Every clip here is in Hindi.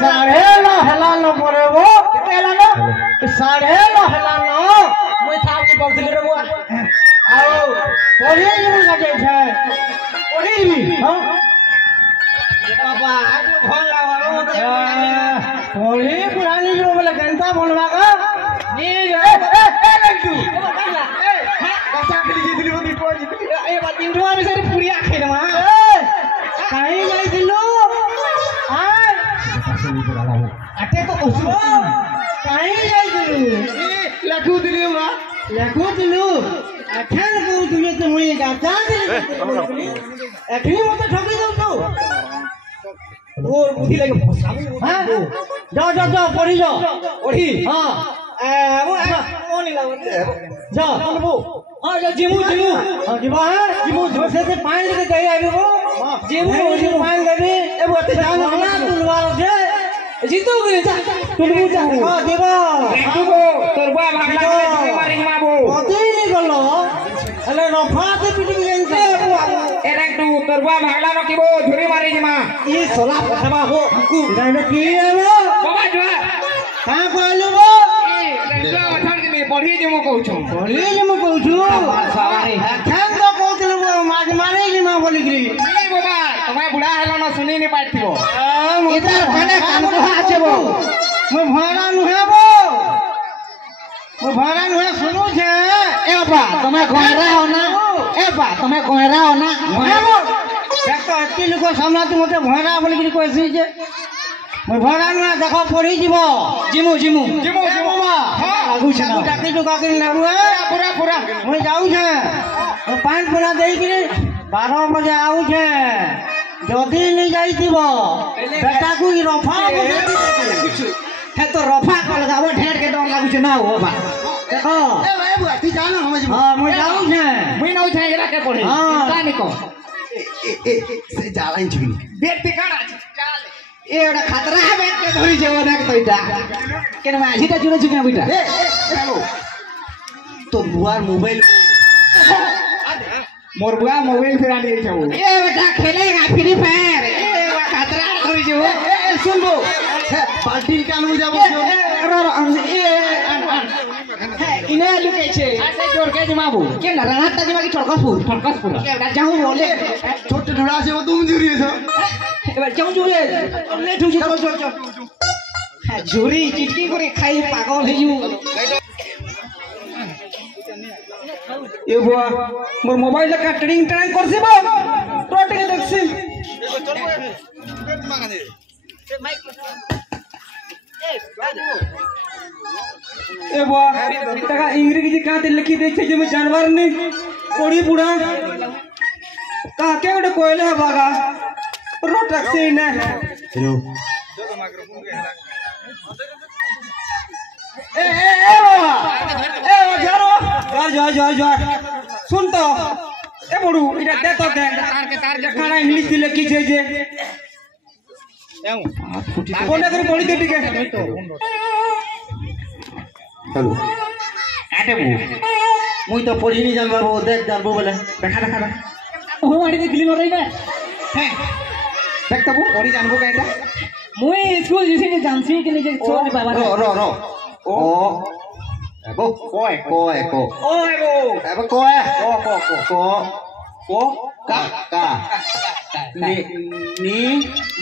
साढ़े ला हेलानो पड़े वो कितने हेलानो साढ़े ला हेलानो मैं था कि बहुत ले रहा आओ पढ़े ही नहीं लगे थे पढ़े भी हाँ बाबा आज भोल लगा पढ़े पुरानी जो बोले घंटा बोलवा का नहीं लड्डू बच्चा के लिए दिली होती तो ये बात इंद्रवा में सारी पूरी आंखें ना कहीं जाई दिलो हां अटे तो कुछ कहीं जाई दिलो लड्डू दिली हुआ लड्डू दिलो अठन को तुझे तो मुझे गाता दिली अठनी मत ठोकी दो तो वो बुद्धि लगे हां जाओ जाओ जाओ पढ़ी जाओ पढ़ी हां वो नहीं लगते जा बोलबो हां जा जिमू जिमू हां जिबा है जिमू से पानी लेके जाई आबे वो जिमू जिमू पानी देबे ए वो ते जानो ना तुलवार जे जीतो गए जा तुलबू जा हां देबा देखबो तोरबा भागला तुले मारी माबो कतई नहीं गलो अले रफा से पिटी गेंसे एरे तू तोरबा भागला रखिबो धुरी मारी जिमा ई सोला पठबा हो हमकु जाने की आबो बाबा जो का कहलु वो पढ़ी जमो कहू पढ़ी जमो कहू सवारी खान तो कहतले वो माज मारे जिमा बोली गरी नहीं बाबा तुम्हें बुढ़ा हेलो न सुनी नहीं पाइथिबो इधर कने कान को आछबो मैं भरा नुहेबो मैं भरा नुहे सुनु छे ए बा तुम्हें गोयरा हो ना ए बा तुम्हें गोयरा हो ना नुहेबो देख तो अति लोग सामने तू मते भरा बोली गरी कहसी जे मैं भरा नुहे देखो पढ़ी जीवो जिमु जिमु जिमु जिमु हां लागू छे ना डाकी तो काकी लागू है पूरा पूरा मैं जाऊ छे मैं पान पुना देई के 12 बजे आऊ छे जदी नहीं जाई दिबो बेटा को ई रफा है तो रफा को लगाबो ढेर के डर लागू छे ना हो बा देखो ए भाई बुआती जानो हम हां मैं जाऊ छे मैं नौ छे एरा के पढ़े का नहीं को ए से जाला इन छिनी बेट टिकाड़ा चाल एड़ा खतरा है बैठ के धरी जेव देख तोइटा केन माझीटा जुने जुने बेटा ए हेलो तो बुआर मोबाइल मोर बुआ मोबाइल फिरा दिए छौ ए बेटा खेलेगा फ्री फायर ए खतरा धरी जेव ए सुनबो पार्टी कान में जाबो ए इने लुके छे ऐसे जोर के जमाबो के नरात तजमा की ठड़कसपुर एड़ा जाऊ बोले छोट ढोड़ा से वो तुम जुरी छ এবার যাও জুরে লেট হইছে চল চল চল হ্যাঁ ঝুরি চিটকি করে খাই পাগল হইউ এ বুয়া মোর মোবাইল কা ট্রেডিং ট্রাই করছে বা টোটকে দেখছি এ বুয়া টাকা ইংরেজি কাতে লিখি দেখছে যে मैं जानवर नहीं पड़ी बुढ़ा का के ओटे कोयले है बागा रोटक से ना हेलो ए जरो जा सुन तो ए बड़ू इटा दे तो दे तार के खाना इंग्लिश दिले की जे एऊ कोने कर पड़ी दे ठीक है हेलो आटे बू मुई तो पढ़ी नहीं जानबो देख जानबो बोले देखा ओ आड़ी देखली न रही ना हैं देख तबु ओडी जानबो काइटा मुई स्कूल जिसे के जानसी के नहीं छोड़ नहीं पावा रो ओ एबो कोए ओ एबो कोए को का नी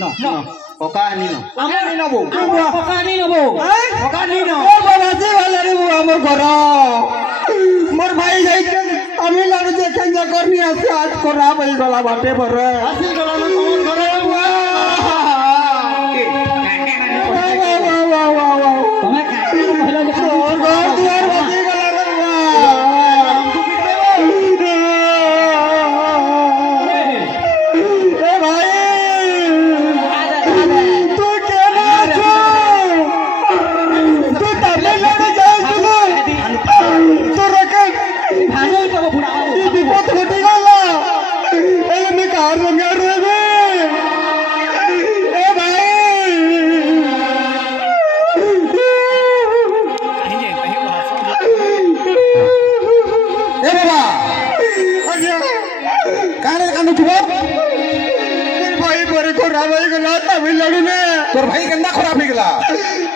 नो कोका नी नो हमर नी नबो कोका नी नबो कोका नी नो ओ बाबा जी वाला रे वो हमर घर मोर भाई जाई के तमिलनाडु जे केंजा करनी आसे आज कोरा बई गला बाटे पर आसी गला न कोन करे बुआ वाह तुम्हें काटे न भलो घर दुआर बसी गला रे बुआ हमको पीट देबो ए भाई तू केना छो तू तमिलनाडु जाई तू रखे भानो तो बुढ़ा ई विपद घटी गला ए मैं कार रंगा रे ए भाई ए बाबा अरे काने काने छुबो भाई बरे को रावई गला तमिलनाडु में तोर भाई केंदा खराब हो गेला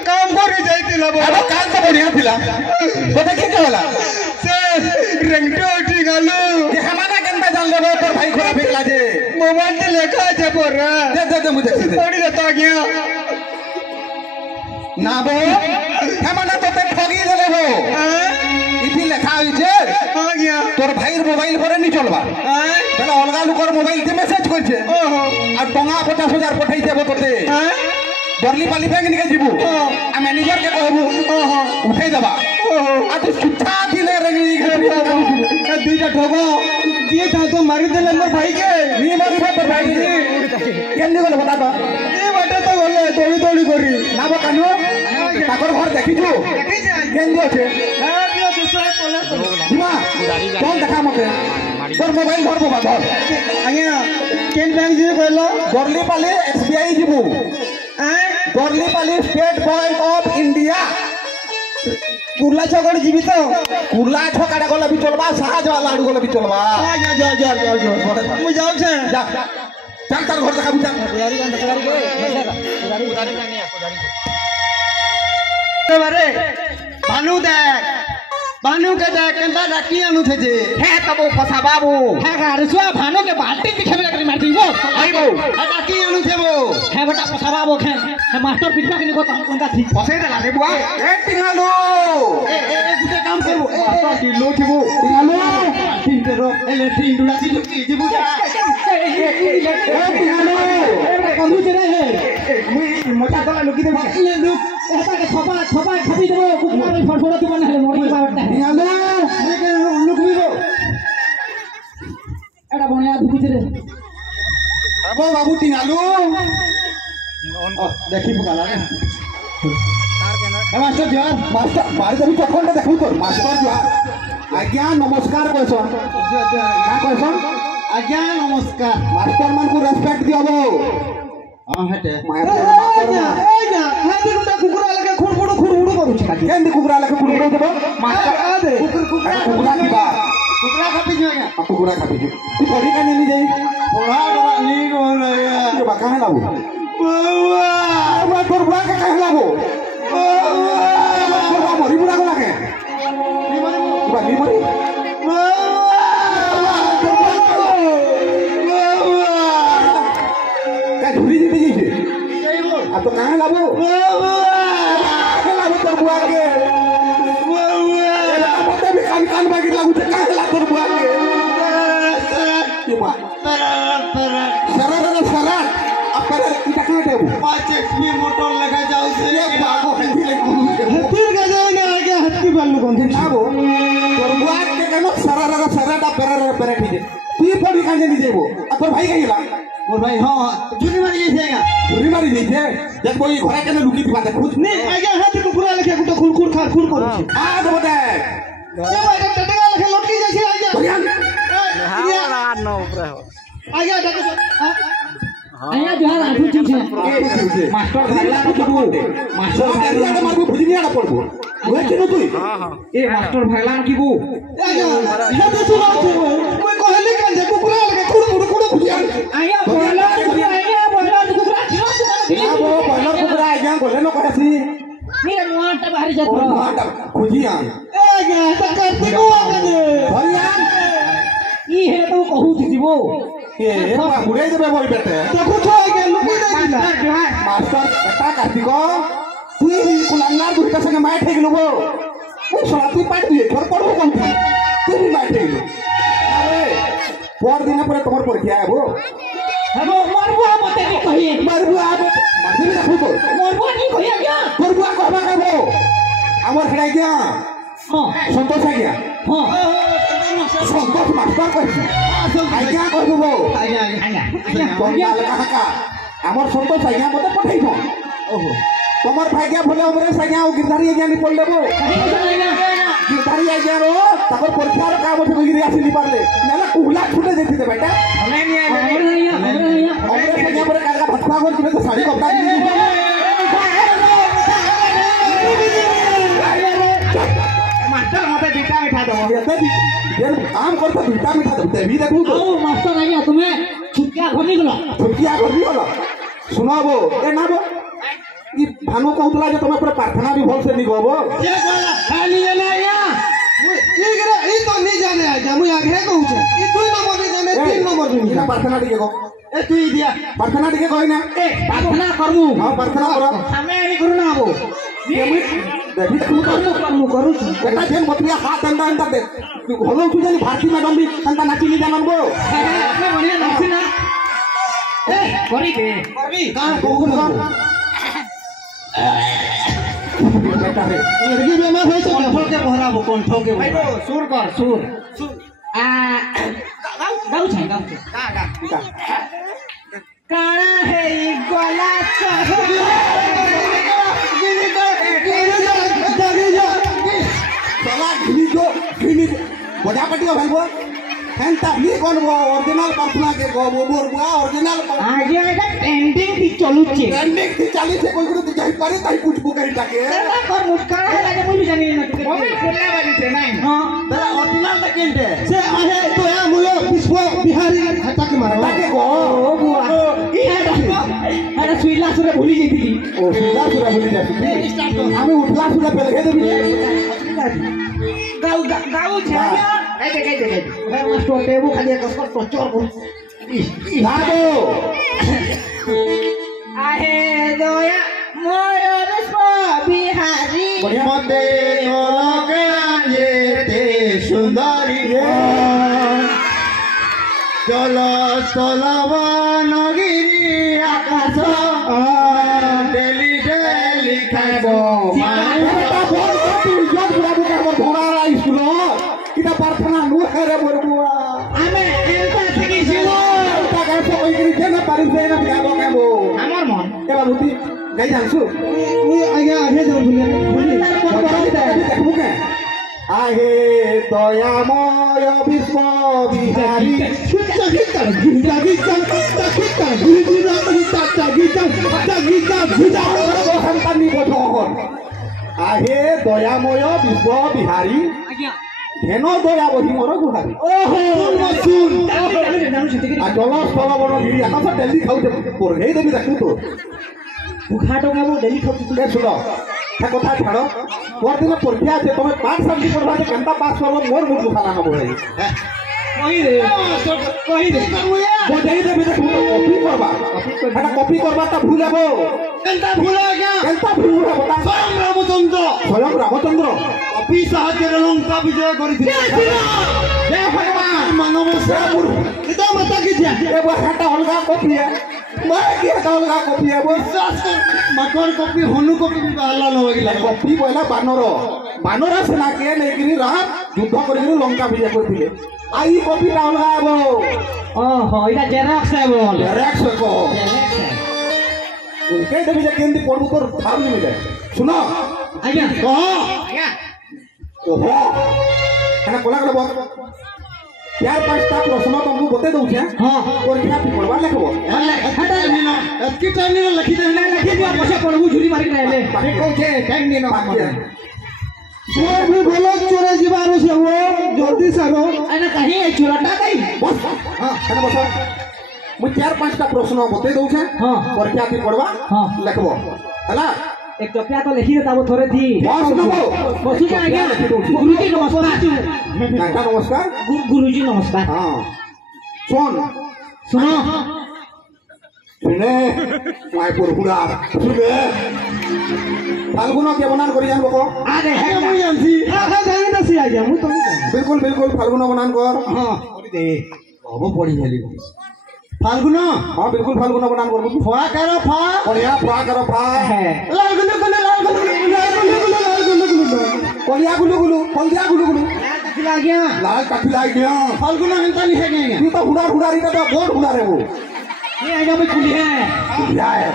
काम करी जाइतिला बो अरे काल तो बढ़िया थिला तोते के कहला से रंगटे उठी गलु के हमारा केंदा जान लेबो तोर भाई खराब हो गेला जे मोबाइल से लेखा जे पोरा दे मुझे दे पड़ी रहता गया ना बो हमारा तोते ठगी देले बो इथि लेखा होई छे आ गया तोर भाईर मोबाइल पर नहीं चलबा बेला अलगा लुकर मोबाइल ते मैसेज करछे ओहो आ टंगा 50,000 पठाई देबो तोते बरली पाली बैंक निके जीबू आ मैनेजर के कहबू ओहो उठाई देबा आ तू छुट्टा दिले रंगी ए दुईटा ठगो दिए था तो मारी देले मोर भाई के नी मारी तोर भाई केन गले बता तो ए बाटे तो गले दौड़ी दौड़ी करी ना बो कानो ताकर घर देखिछु देखी जे केन दियो छे हां दियो दूसरा कोले जीवा कौन देखा मते तोर मोबाइल घर बा धर आज्ञा केन बैंक जी कहलो बरली पाली एसबीआई जीबू बरली पाली State Bank of India Kurla छगड़ जीवी तो कुर्ला छकाडा गला भी चलबा साहज वाला आडू गला भी चलबा जा मु जाऊ छे जा चल तार घर देखा बुता बारे भानु के देख केनता डाकी आनु थे जे हे तबो फसा बाबू है गारसुआ भानु के बाल्टी दिखे में लकड़ी मारती वो आई बो डाकी आनु थे वो है बेटा पसाबा वो खे है मास्टर पिटवा के निको तंका ठीक फसे देला रे बुआ ए टिंगालो ए गुटे काम करबो मास्टर की लो थिबो टिंगालो ठीक ते रो एले ठीक दुडा की लुकी जीबू जा ए टिंगालो ए कंदू चले है मुई मचा तला लुकी दे ले लुक एता के थपा खाबी देबो कुकुरा रे फड़फड़ा तू बना ले मोरी बावटा टिंगालो मैं के लुक भी गो एटा बनिया दुकुचे रे अबो बाबू टिंगालो देखी पकाला रे मास्टर जोहार मास्टर बारी दबी कखन देखू तो मास्टर जोहार आज्ञा नमस्कार कहसन का कहसन आज्ञा नमस्कार मास्टर मन को रेस्पेक्ट दियबो हां हटे मास्टर हाथी गुटा कुकुरा लगे खुड़बुड़ू करू छ केन कुकुरा लगे कुकुरा देबो मास्टर आ दे कुकुरा दिबा कुकुरा खापी जो या कुकुरा खाबी तू पढ़ी का नहीं जाई ओहा डरा नी गो रे ये बा काहे लाबो बाबा तोर बुआ के काहे लाबो तोर मरी बुढ़ा को लागे नी मरी का झुरी जीते जी आ तो काहे लाबो काहे लाबो तोर बुआ के पता भी कान बाकी लागू ते काहे ला तोर बुआ के ये बा सरा अपने इटा कहां देबो 5 HP मोटर लगा जाऊ से ये बाबू हंदी ले गुरु के हत्ती का जाएगा आगे हत्ती बालू कौन थे नाबो तोर बुआ के कनो सरा दा पेरा ठीके तू पड़ी कांजे नहीं जेबो आ तोर भाई कहिला मोर भाई हां जुनी मारी जैसेगा चोरी मारी नहीं छे जब कोई घरे के लुकी थी बात खुद नहीं आगे हाथी कुकुरा लगे गुटा खुरखुर खा खुर करू छ आ दो बता ये आगे टटका लगे लटकी जैसे आगे बढ़िया हां ना ऊपर हो आगे टटका आया जोहार आठू ठीक है मास्टर भाईला को तू मास्टर भाईला ने मारबो भुजिया ना पड़बो ओए चिनो तू हां ए मास्टर भाईला की को ये तो सुना छे कोई कहले कांजे कुकुरा लगे खुड़ भुजिया आया बोला कुकुरा ना वो पहला कुकुरा आज्ञा बोले न कहसी नी मुआटा बाहर जातो भुजिया ए आज्ञा त करती को आगे भैया ई है तो कहू दिबो ए बुढ़े देबे बोल बेटे देखो तो आगे लुकी नहीं दिला मास्टर बेटा कार्तिक तू कुलांगार दुटा संगे मार ठेक लबो ओ सला तू पाट दिए घर पड़बो कौन तू भी मार ठेक अरे पर दिन पर तोर परीक्षा आबो हेबो मारबो मते नहीं कहिए मारबो आबो मारबो देखो तो मारबो नहीं कहिए क्या तोर बुआ कहबा कहबो हमर खड़ाई गया हां संतोष आ गया हां संतोष मास्टर कहছি आज्ञा कहबो आज्ञा बंगा लगा का हमर संतोष आज्ञा मते पठाइबो ओहो तमर भाग्या भले हमरे साज्ञा ओ गिरधारी आज्ञा नि पड़लेबो गिरधारी आज्ञा रो तकर परीक्षा रो काम से गिरी आसी नि पारले नेला कुहला छूटे देती दे बेटा हमरे साज्ञा पर कारगा भटका गोल जिबे तो साड़ी कपड़ा मास्टर मते बीटा मिठा दो ये काम करता बीटा मिठा दे भी देखू तो ओ मास्टर आज्ञा तुम्हें छुटिया घनी गलो छुटिया कर दियो सुनाबो ए नाबो ଇ ଭାନୁ କହୁଥିଲା ଯେ ତମେ ପୁରା ପ୍ରାର୍ଥନା ବି ଭଲସେ ନି ଗବ ये कहला खाली जाने आया ई तो नहीं जाने आया मुई आगे कहू छे ई 2 नंबर नहीं जाने 3 नंबर भी नहीं ଇନା ପ୍ରାର୍ଥନା ଟିକେ କହ ए तू ही दिया ପ୍ରାର୍ଥନା ଟିକେ କହିନା ए प्रार्थना करमु ହଁ ପ୍ରାର୍ଥନା କର हमें नहीं करू ना आबो ଦେଖି ତୁ करू छु बेटा जेन बतिया हाथ अंडा अंडा दे तू भलो तू जानी भारती मैडम भी अंडा नाची नी जानन गो अपने बढ़िया नाची ना ए करी दे करबी कहां कोगुन बेटा रे लड़की बेमा है तो कंठो के भराबो कंठो के भाई सुर कर सुर आ गाऊ छै का काना है ई गला साला घिनी बड़ा पटियो भाईबो हेंता नी कोन बो ओरिजिनल प्रार्थना के गो बोर बुआ ओरिजिनल आगे एटा ट्रेंडिंग थी चलु छे ट्रेंडिंग थी चाली से कोई को जाई पारे ताई कुछ बुकाई टाके कर मुस्कान है लागे मुई भी जानी न मम्मी फुल्ला वाली छे नहीं हां तला ओरिजिनल ता केंटे से आहे तो या मुयो विश्व बिहारी खाता के मारो लागे गो ओ बुआ ई अरे सुइला सुरे भूली जैती ओ सुला सुरा बोली जाती हमें उठला सुला पे लगे देबी गाऊ छे कहते भाई मास्टर टेबू खाली कसकर टचर को भागो आहे दया मोर विश्व बिहारी मते लगे ये ते सुंदरी जल स्थलवन गिरी आकाश डेली डेली खाइबो माता बोल तू जग बाबू का घोड़ा स्कूल इटा प्रार्थना नु हेरे बरबुआ आमे एंता थकी जीवो ता गाछ कोई करी जेना पारि जेना गाबो गाबो हमर मन ए बाबूती गाई जानसु मुई आगे आगे जाऊ भूली तार कोन करता देखबु के आहे दयामय विश्व बिहारी आहे दयामय विश्व बिहारी धेन दया बही मोर गुहारी सुन आ जल स्थल बन गिरी आकाश डेली खाऊ पढ़े देवी देखू तो बुखा टोंगा वो डेली खाऊ सुन से कथा छाड़ मोर दिन परीक्षा আছে তুমি 5 साल की पढ़वा केनता पास करबो मोर मुख खाना न बोले कहि दे वो देई देबी देखू तो कॉपी करबा एटा कॉपी करबा ता भूल जाबो केनता भूल गया केनता भूल बता स्वयं रामचंद्र कपि साहाଯ୍ୟ ଲଙ୍କା ବିଜୟ କରିଥିଲେ जय भगवान मानव से पिता माता की जय ए वो हटा अलगा कॉपी है मैं की हटा अलगा कॉपी है वो मकर कपि हनु कपि बाहला न होगिला कॉपी बोला बानर सेना के लेकिन राम युद्ध करिगिरी लंका विजय करथिले आई कॉपी ता अलगा आबो ओहो इटा जेरॉक्स है बोल रेक्स को जेरॉक्स है उनके देबी जे केंदी पढ़बो तोर भाव नहीं मिले सुनो आज्ञा कह आज्ञा ओहो एना कोला गले बोल 4-5टा प्रश्न तुमको बते दउ छे हां और क्या पढ़वा लिखबो हटा लेना एतकी टाइम नहीं लिखि दे लिखि दिया पछे पढ़बू झुरी मारी रहले पानी कहू छे टाइम नहीं ना मोर भी बोलो चोरे जीवारो से वो जल्दी से रो एना कहीं है चोरटा नहीं बस हां एना बस मु 4-5टा प्रश्न बते दउ छे हां और क्या पढ़वा हां लिखबो हला एक टोपिया तो लिखि देता वो थोड़े थी बस नको बसु का आज्ञा गुरुजी नमस्कार नाका नमस्कार गुरुजी नमस्कार हां सुन सुनो सुने माय पुरहुड़ा सुने फाल्गुन के बनान करी जान बको अरे है मुई जानसी आखा जाने ना सी आज्ञा मु तो बिल्कुल बिल्कुल फाल्गुन बनान कर हां करी दे अब पड़ी हेली फाल्गुन हां बिल्कुल फाल्गुन बनान कर फा करो फा बढ़िया फा करो फा लाल गुलु गुलु लाल गुलु गुलु लाल गुलु गुलु लाल गुलु गुलु कोलिया गुलु गुलु कोलिया गुलु गुलु लाल कथिला गया लाल कथिला गया फाल्गुन हंता लिखे गए तू तो हुड़ा हुड़ा रीता तो बोल हुड़ा रे वो ये आज्ञा में खुली है क्या है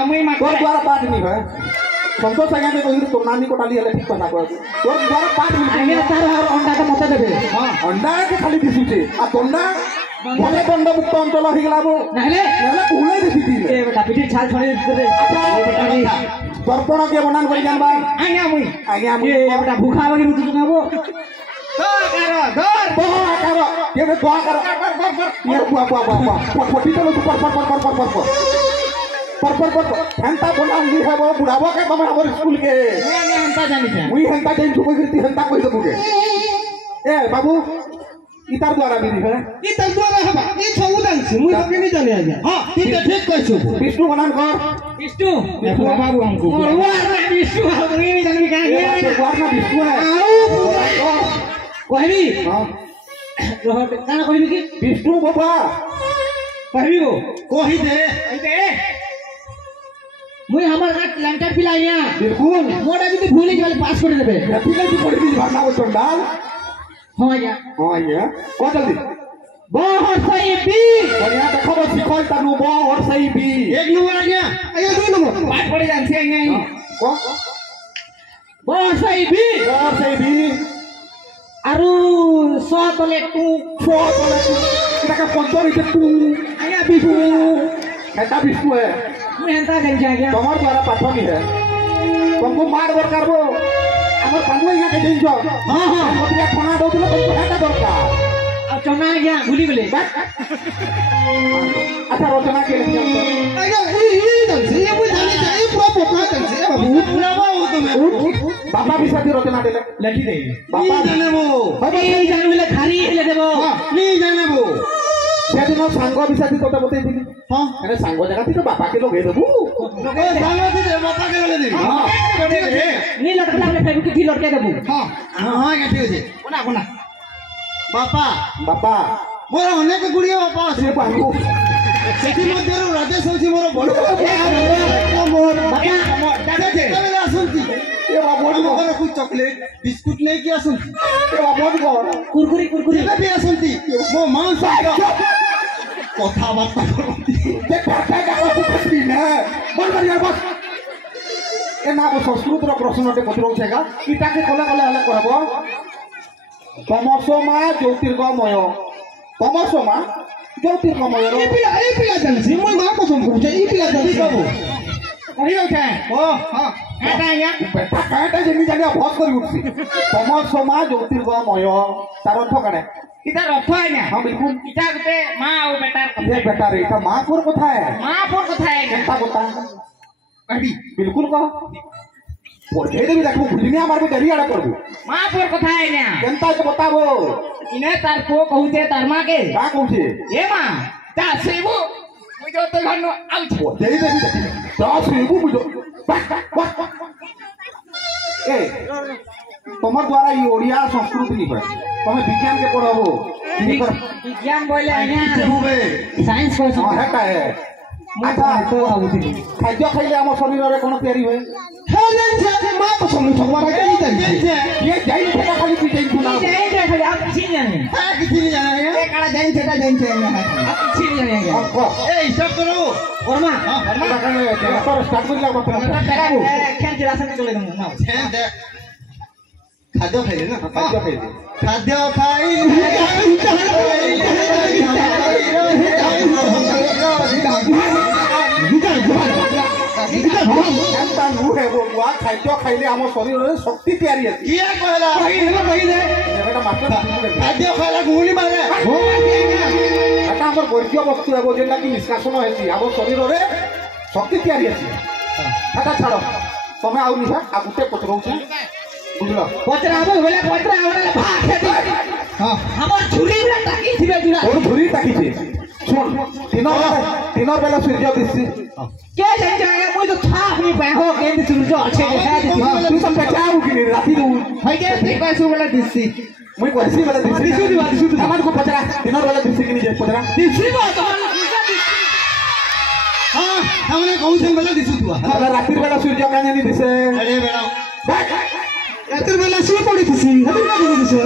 आमुई मा तोर द्वारा पाठ नहीं है संतोष आज्ञा में कहिरो तो नानी को डाली हले ठीक कथा कहू तोर द्वारा पाठ नहीं आज्ञा तार और अंडा तो मते देबे हां अंडा के खाली दिसुचे आ तोंडा भले दंड मुक्त अंचल हो गला वो नहले नहले उले दिसिती ए बेटा पिठी छाल छोड़ी दे ये बेटा नहीं दर्पण के बनान करी जानबा आज्ञा मुई आज्ञा ये बेटा भूखा वाली रुतु ना वो दो करो ये दुआ करो ये बुआ बुआ बुआ बुआ फटी तो पर पर हेंता बनाऊंगी है वो बुढ़ावा के तमे हमर स्कूल के मैं हंता जानी छे मुई हेंता जाइन छुपै करती हेंता कहि देबू के ए बाबू इतार द्वारा बिरी है ई त द्वारा हबा ई छौ जानी मुई ओके नहीं जाने आज्ञा हां ई त ठीक कहछु विष्णु बनान कर विष्णु देखो बाबू हमको वार विष्णु हम नहीं जानी का वार ना विष्णु है कहबी हां रोह काना कहबी की विष्णु बाबा कहबी वो कहि दे मुई हमर गाट लैंटर पिलाइया बिल्कुल मोटा जदी भूली गेल पास कर देबे रफीला की पड़ी थी भागना वो चंडाल हां या को जल्दी बहुत सही बी बढ़िया देखो बस सिखोल तनु बहुत सही बी एक नंबर आ गया आया दो नंबर बात पड़ जान से नहीं को बहुत सही बी आरु 100 तले तू इनका पंचर इसे तू आया बिशु हेता विष्णु है मैं हंता जान गया तुम्हार द्वारा पाठ नहीं है तुमको मार दरकार वो हमर पंगुआ यहां के दिन जो हां हां मोतिया खाना दो तुमको हेता दरकार अब चौना गया भूली गेले अच्छा रचना के लिए आया ई दन से ये बुझ जाने चाहिए पूरा पोका दन से बाबू पूरा वो तुम्हें बाबा भी साथी रचना देले लिखी दे बाबा जाने वो नहीं जाने ले खारी ले देबो नहीं जाने वो सेदिन सांग भी साथी तोते बतई थी हां अरे सांग जगह थी तो बाबा के लोग हे देबू लोग सांग थी बाबा के ले दे हां नहीं लटकला ले फेबु की लटके देबू हां हां के ठीक है कोना बापा मोर अनेक गुड़िया बापा से पांगु सेठी मध्यरु राजेश होची मोर बड़ मोर बापा दादा जेतेबेले आसुंती ए बाबू मोर कुछ चॉकलेट बिस्कुट ले के आसुंती ए बाबू कुरकुरी भी आसुंती मो मां कथा बार्ता करती ते काका का कुछ ना बोल कर यार बस ए ना वो संस्कृत रो प्रश्नटे पचरौ छेगा इटा के कोला कोला हला करबो तमसोमा ज्योतिर्गमय तमसोमा ज्योतिर्गमय ए पिला जानसी मोर मां को सम करू ए पिला जानसी बाबू कहि उठे ओ हां एटा या बेटा काटा जेनी जानिया बहुत करी उठसी तमसोमा ज्योतिर्गमय तार अर्थ काने इधर रथ है ना हां बिल्कुल इटा गते मां और बेटा ये बेटा रे इटा मां कोर कथा है मां पर कथा है केनता बता कहबी बिल्कुल कह पढ़े देबी देखबो भुलिया मारबो डरी आड़ा करबो मां पर कथा है ना केनता के बताबो इने तार को कहूते तार मां के का कहूछे ए मां ता सेबु मुजो तो घन आउ पढ़े देबी देखबी 10 रिबु बुझो ए তোমার দ্বারা এই ওড়িয়া সংস্কৃতি নি পড়ে তুমি বিজ্ঞান কে পড়াবো विज्ञान बोले आया साइंस को हां हेटा है अच्छा तो आउती खाद्य खाइले हम शरीर रे कोन तयारी होय हे नहीं छे मां को समझ ठगवा के नहीं जानी ये जाई फेटा खाली पी जाई सुना जाई खाली आप किसी नहीं जाने हां किसी नहीं जाने ये काला जाई छेटा जाई छे आप किसी नहीं जाने ए स्टार्ट करो वर्मा हां वर्मा तो स्टार्ट कर ला बता कराबो खेल जिलासन चले दम ना खेल दे खाद्य खाइले ना खाद्य खाइले खाद्य खाइले एंता नु है बोलवा खाद्य खाइले हम शरीर रे शक्ति तयारी है किया कहला कहि दे बेटा मास्टर खाद्य खाइला गुली मारे एटा हमर वर्ज्य वस्तु है जेला कि निष्कासन हेसी हम शरीर रे शक्ति तयारी है एटा छाड़ो समय आउ निशा आगुते पचरौछी बुझलो पचराबो बोले पचरा ओडा भाग दे हां हमर छुरी रे टाकी थिबे जुरा और धुरी टाकी छे सुन तीनों बेला सूर्य दिसि के जाय जाय मुई तो छाप नहीं पाए हो केंद्र सूर्य अच्छे देखा दे तू सब बचाऊ कि राती दू होय के ठीक पाए सुबला दिसि मुई कोसी बेला दिसि दिसु हमन को पचरा तीनों बेला दिसि कि नहीं पचरा दिसि बा तमन हां हमने कहू छन बेला दिसु तू राती बेला सूर्य काने नहीं दिसे अरे बेला राती बेला सी पड़ी थी हती ना दिसु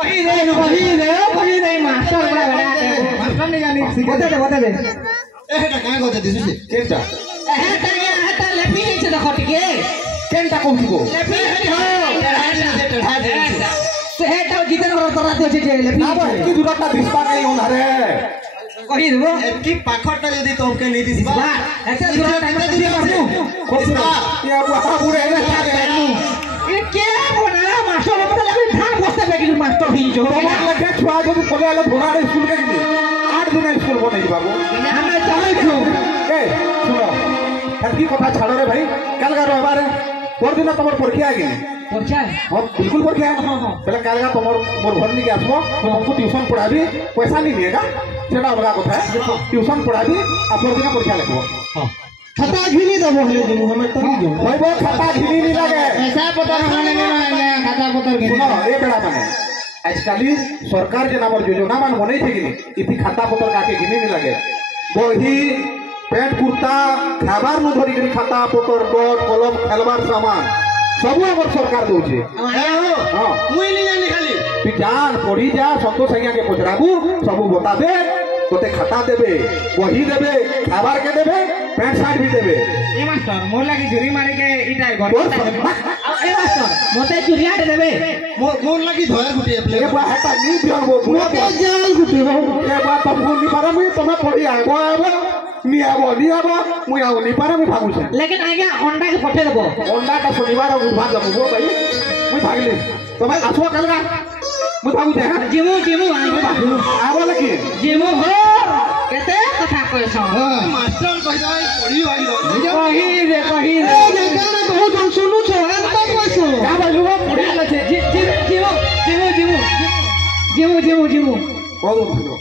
कहि दे मास्टर बड़ा बड़ा मास्टर नहीं जानी बता दे एटा काय गते दिसु से केटा एटा लेपी नहीं से देखो टिके केनटा कहू को लेपी हो चढ़ा दे से हेटा जितन कर तरा दे जे लेपी ना बा की दुराटा दिसता नहीं होना रे कहि देबो एकी पाखटा यदि तोमके नहीं दिसबा एटा दुराटा टाइम दिए बाबू दिसबा ये बुआ बुरे रे ये के बोला मास्टर मतलब लगे था बसते बेगिन मास्टर ही जो তোমার লাগে ছুয়া যদি পড়ে আলো ধরা রে স্কুল কে কি আর दिन स्कूल बनै बाबू ଆମେ ଚାହୁଁଛୁ ए सुनो हल्की कथा छाड़ रे भाई कल का रहबा रे पर दिन तमर परीक्षा आगे ପଚାର हां बिल्कुल परीक्षा पहले कल का तमर मोर घर नहीं आसबो तुमको ट्यूशन पढ़ाबी पैसा नहीं लेगा सेटा अलगा कथा है ट्यूशन पढ़ाबी आ पर दिन परीक्षा लिखबो खाता घिनी दबो हेले दिनु हमें तो जो भाई वो खाता घिनी नहीं लगे पैसा पतर हमें नहीं खाता पतर घिनी सुनो ए बेड़ा माने आजकल सरकार जे नामर योजना मान बनै छै कि इति खाता पतर काके घिनी नहीं लगे बही पेंट कुर्ता खाबार नु धरी करी खाता पतर डट कलम खेलबार सामान सब हमर सरकार दउछे हां मुई नहीं जानी खाली तू जान पढ़ी जा संतोष आज्ञा के पचराबू सब बताबे तोते खाता देबे बही देबे खाबार के देबे पैंट शर्ट भी देबे ए मास्टर मोर लागी झुरी मारे के इटा घर तोर ए मास्टर मोते चुरिया दे मोर लागी धोया गुटी ए बा हटा नी दियो मोते जाल गुटी ए बा तुम नी पारा मी तुम पढ़ी आबो नी आबो मुई आउ नी पारा मी भागु छे लेकिन आगे अंडा के पठे देबो अंडा का शनिवार और बुधवार देबो भाई मुई भागले तुम आसो कलगा मुई भागु छे जिमु आबो लकी जिमु हो केते कथा कहछ मास्टर कहै पढ़ी भाई कही रे ए गाना बहुत सुनु छ अंत कहछ का भाई वो पढ़ी लछे जिमु बहुत सुनो